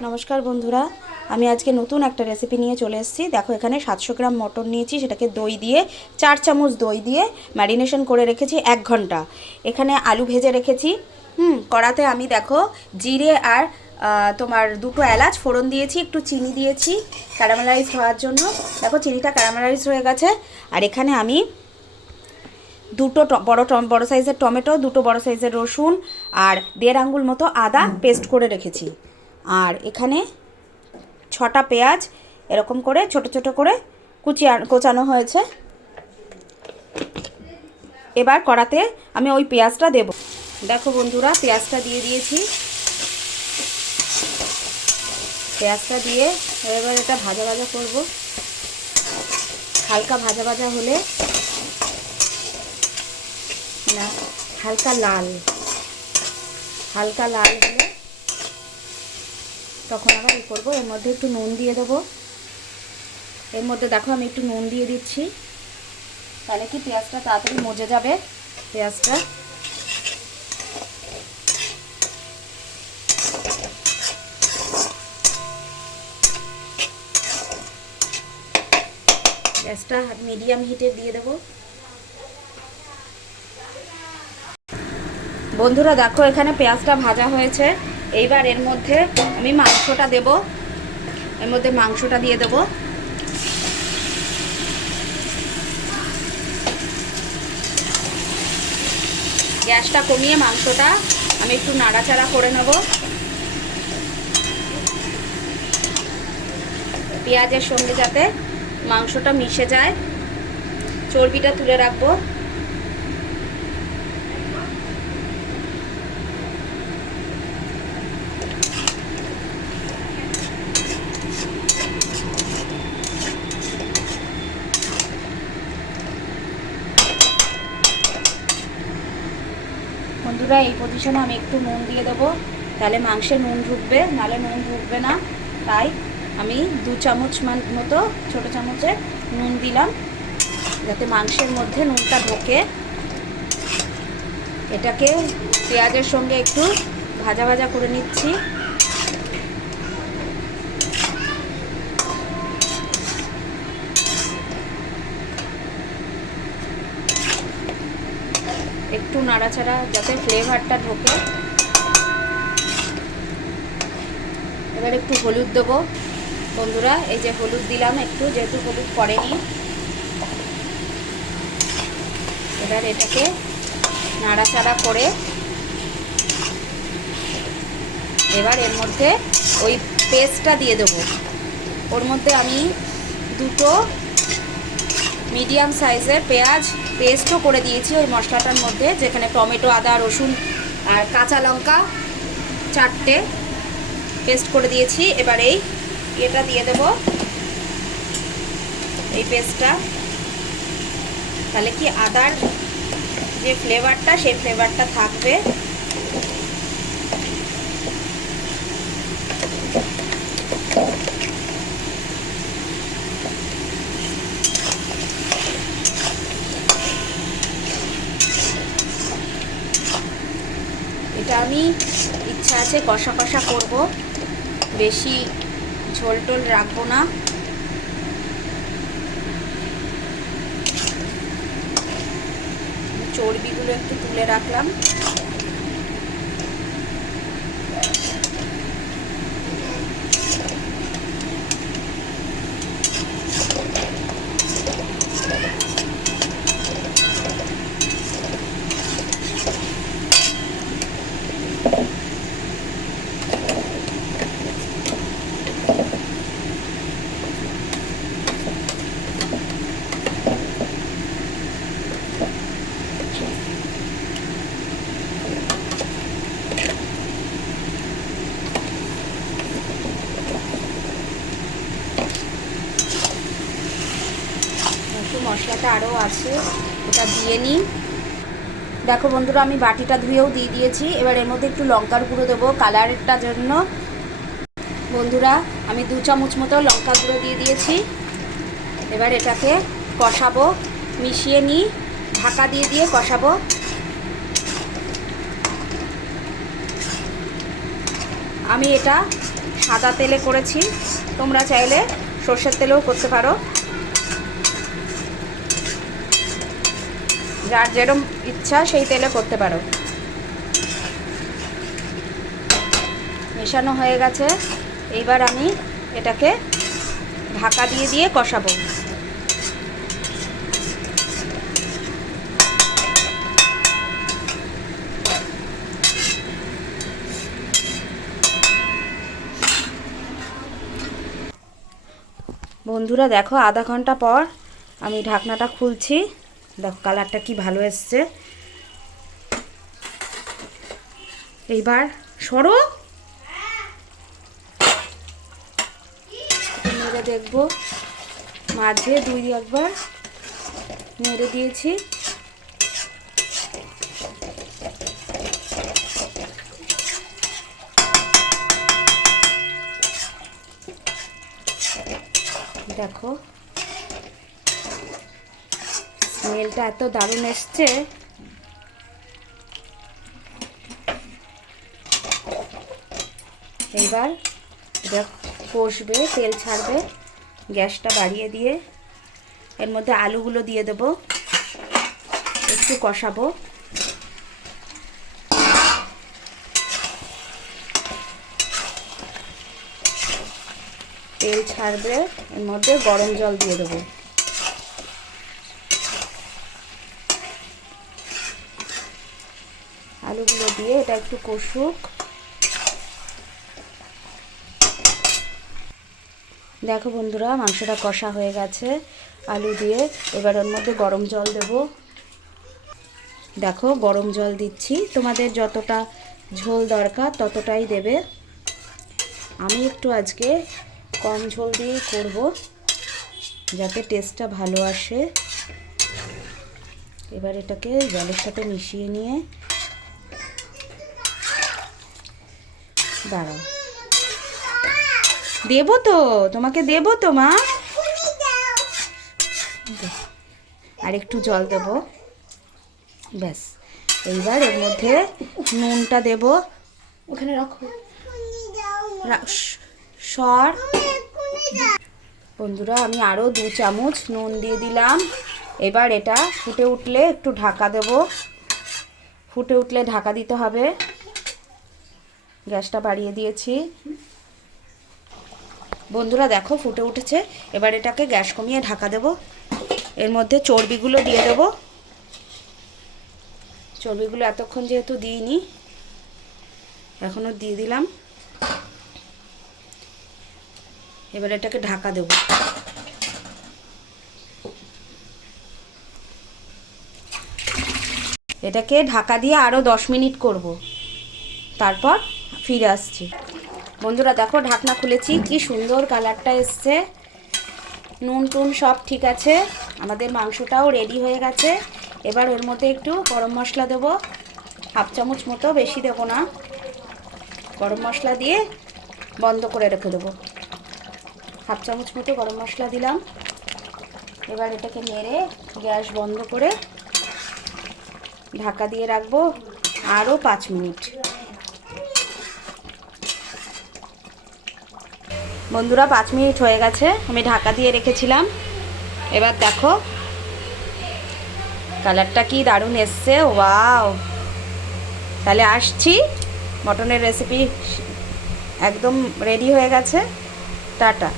নমস্কার বন্ধুরা আমি আজকে নতুন একটা রেসিপি নিয়ে চলে এসেছি। দেখো এখানে সাতশো গ্রাম মটন নিয়েছি সেটাকে দই দিয়ে চার চামচ দই দিয়ে ম্যারিনেশন করে রেখেছি এক ঘণ্টা। এখানে আলু ভেজে রেখেছি। হুম কড়াতে আমি দেখো জিরে আর তোমার দুটো এলাচ ফোড়ন দিয়েছি একটু চিনি দিয়েছি ক্যারামেলাইজ হওয়ার জন্য। দেখো চিনিটা ক্যারামেলাইজ হয়ে গেছে। আর এখানে আমি দুটো ট- বড় বড় সাইজের টমেটো দুটো বড় সাইজের রসুন আর দেড় আঙ্গুল মতো আদা পেস্ট করে রেখেছি। এখানে ছটা পেঁয়াজ এরকম করে, ছোট ছোট করে কুচিয়ে, কোচানো হয়েছে। এবার কড়াতে আমি ওই পেঁয়াজটা দেব। দেখো বন্ধুরা, পেঁয়াজটা দিয়ে দিয়েছি। পেঁয়াজটা দিয়ে এবার এটা ভাজা ভাজা করব। হালকা ভাজা ভাজা হলে না, হালকা লাল। হালকা লাল হলে তখন আবার ই করব। এর মধ্যে একটু নুন দিয়ে দেবো। এর মধ্যে দেখো আমি একটু নুন দিয়ে দিচ্ছি। তাহলে কি পেঁয়াজটা তাড়াতাড়ি মজে যাবে? পেঁয়াজটা। গ্যাসটা মিডিয়াম হিটে দিয়ে দেবো। বন্ধুরা দেখো এখানে পেঁয়াজটা ভাজা হয়েছে। এইবার এর মধ্যে আমি মাংসটা দেব। এর মধ্যে মাংসটা দিয়ে দেব। গ্যাসটা কমিয়ে মাংসটা আমি একটু নাড়াচাড়া করে নেব। পেঁয়াজের সঙ্গে যাতে মাংসটা মিশে যায়। চর্বিটা তুলে রাখব। বন্ধুরা, এই পজিশনে আমি একটু নুন দিয়ে দেবো। তাহলে মাংসে নুন ঢুকবে, নাহলে নুন ঢুকবে না। তাই আমি দু চামচ মতো ছোটো চামচে নুন দিলাম, যাতে মাংসের মধ্যে নুনটা ঢোকে। এটাকে পেঁয়াজের সঙ্গে একটু ভাজা ভাজা করে নিচ্ছি। একটু নাড়াচাড়া যাতে ফ্লেভারটা ঢোকে। এবার একটু হলুদ দেবো। বন্ধুরা, এই যে হলুদ দিলাম একটু, যেহেতু হলুদ পড়েনি। এবার এটাকে নাড়াচাড়া করে এবার এর মধ্যে ওই পেস্টটা দিয়ে দেবো। ওর মধ্যে আমি দুটো মিডিয়াম সাইজের পেঁয়াজ পেস্টও করে দিয়েছি ওই মশলাটার মধ্যে, যেখানে টমেটো, আদা, রসুন আর কাঁচা লঙ্কা চারটে পেস্ট করে দিয়েছি। এবার এই এটা দিয়ে দেব। এই পেস্টটা। তাহলে কি আদার যে ফ্লেভারটা সেই ফ্লেভারটা থাকবে। এটা আমি ইচ্ছা আছে কষা কষা করব। বেশি ঝোল টোল রাখব না। চর্বিগুলো একটু তুলে রাখলাম একটু মশলাটা আরও আছে ওটা দিয়ে নিই। দেখো বন্ধুরা, আমি বাটিটা ধুয়েও দিয়ে দিয়েছি। এবার এর মধ্যে একটু লঙ্কার গুঁড়ো দেবো কালারটার জন্য। বন্ধুরা, আমি দু চামচ মতো লঙ্কা গুঁড়ো দিয়ে দিয়েছি। এবার এটাকে কষাবো, মিশিয়ে নিই, ঢাকা দিয়ে দিয়ে কষাবো। আমি এটা সাদা তেলে করেছি, তোমরা চাইলে সর্ষের তেলেও করতে পারো। যার যেরম ইচ্ছা সেই তেলে করতে পারো। মেশানো হয়ে গেছে। এইবার আমি এটাকে ঢাকা দিয়ে দিয়ে কষাবো। বন্ধুরা, দেখো আধা ঘণ্টা পর আমি ঢাকনাটা খুলছি। দেখো কালারটা কি ভালো এসছে। এইবার সরো। নেড়ে দেখব মাঝে দুই একবার নেড়ে দিয়েছি। দেখো স্মেলটা এত দারুণ এসছে। এইবার এটা কষবে, তেল ছাড়বে, গ্যাসটা বাড়িয়ে দিয়ে এর মধ্যে আলুগুলো দিয়ে দেব। একটু কষাবো। তেল ছাড়বে, এর মধ্যে গরম জল দিয়ে দেবো আলুগুলো দিয়ে এটা একটু কষুক। দেখো বন্ধুরা, মাংসটা কষা হয়ে গেছে আলু দিয়ে। এবার ওর মধ্যে গরম জল দেব। দেখো, গরম জল দিচ্ছি। তোমাদের যতটা ঝোল দরকার ততটাই দেবে। আমি একটু আজকে কম ঝোল দিয়েই করব, যাতে টেস্টটা ভালো আসে। এবার এটাকে জলের সাথে মিশিয়ে নিয়ে দাঁড়াও। দেবো তো তোমাকে দেবো তো মা। আর একটু জল দেবো। ব্যাস এইবার এর মধ্যে নুনটা দেব। ওখানে রাখো। সর। বন্ধুরা আমি আরও দু চামচ নুন দিয়ে দিলাম। এবার এটা ফুটে উঠলে একটু ঢাকা দেব। ফুটে উঠলে ঢাকা দিতে হবে। গ্যাসটা বাড়িয়ে দিয়েছি। বন্ধুরা দেখো, ফুটে উঠেছে। এবার এটাকে গ্যাস কমিয়ে ঢাকা দেব। এর মধ্যে চর্বিগুলো দিয়ে দেব। চর্বিগুলো এতক্ষণ যেহেতু দিইনি, এখনও দিয়ে দিলাম। এবার এটাকে ঢাকা দেব। এটাকে ঢাকা দিয়ে আরও দশ মিনিট করব। তারপর ফিরে আসছি। বন্ধুরা দেখো, ঢাকনা খুলেছি, কি সুন্দর কালারটা এসছে। নুন টুন সব ঠিক আছে, আমাদের মাংসটাও রেডি হয়ে গেছে। এবার ওর মধ্যে একটু গরম মশলা দেবো। হাফ চামচ মতো বেশি দেবো না। গরম মশলা দিয়ে বন্ধ করে রেখে দেবো। হাফ চামচ মতো গরম মশলা দিলাম। এবার এটাকে নেড়ে গ্যাস বন্ধ করে ঢাকা দিয়ে রাখব আরও পাঁচ মিনিট। বন্ধুরা, পাঁচ মিনিট হয়ে গেছে। আমি ঢাকা দিয়ে রেখেছিলাম। এবার দেখো, কালারটা কি দারুণ এসছে। ওয়াও! তাহলে আসছি। মটনের রেসিপি একদম রেডি হয়ে গেছে। টাটা।